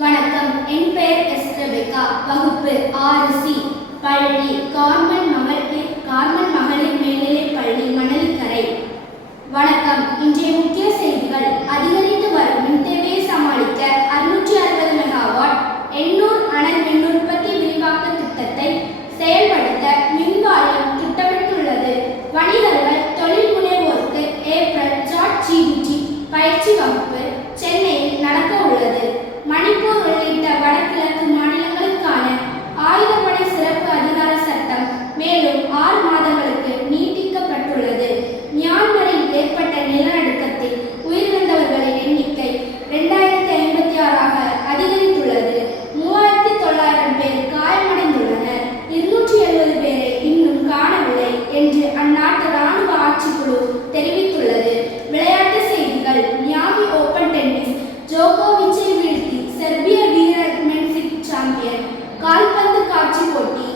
வணக்கம். என் பெயர் S. Rebecca. வகுப்பு 6C. பள்ளி கார்மல் மகளிர் மேல்நிலைப் பள்ளி, மணலிக்கரை. வணக்கம். இன்றைய முக்கிய செய்திகள்: அதிகரித்து வரும் மின் தேவையை சமாளிக்க 660 மெகாவாட் எண்ணூர் அனல் மின் உற்பத்தி விரிவாக்க திட்டத்தை செயல்படுத்த மின் வாரியம் திட்டமிட்டுள்ளது. வணிகர்கள், தொழில் முனைவோருக்கு ஏப்ரல் ChatGPT பயிற்சி வகுப்பு சென்னையில் நடக்க உள்ளது. மணிப்பூர் உள்ளிட்ட வடகிழக்கு மாநிலங்களுக்கான ஆயுதப்படை சிறப்பு அதிகார சட்டம் மேலும் 6 மாதங்களுக்கு நீட்டிக்கப்பட்டுள்ளது. மியான்மரில் ஏற்பட்ட நிலநடுக்கத்தில் உயிரிழந்தவர்களின் எண்ணிக்கை 2056ஆக அதிகரித்துள்ளது. 3900 பேர் காயமடைந்துள்ளனர். 270 பேரை இன்னும் காணவில்லை என்று அந்நாட்டு இராணுவ ஆட்சிக்குழு தெரிவித்துள்ளது. விளையாட்டு செய்திகள்: மியாமி ஓபன் டென்னிஸ் ஜோகோவிச்சை வீழ்த்தி செர்பிய வீரர் மென்சிக் சாம்பியன். கால்பந்து காட்சி போட்டி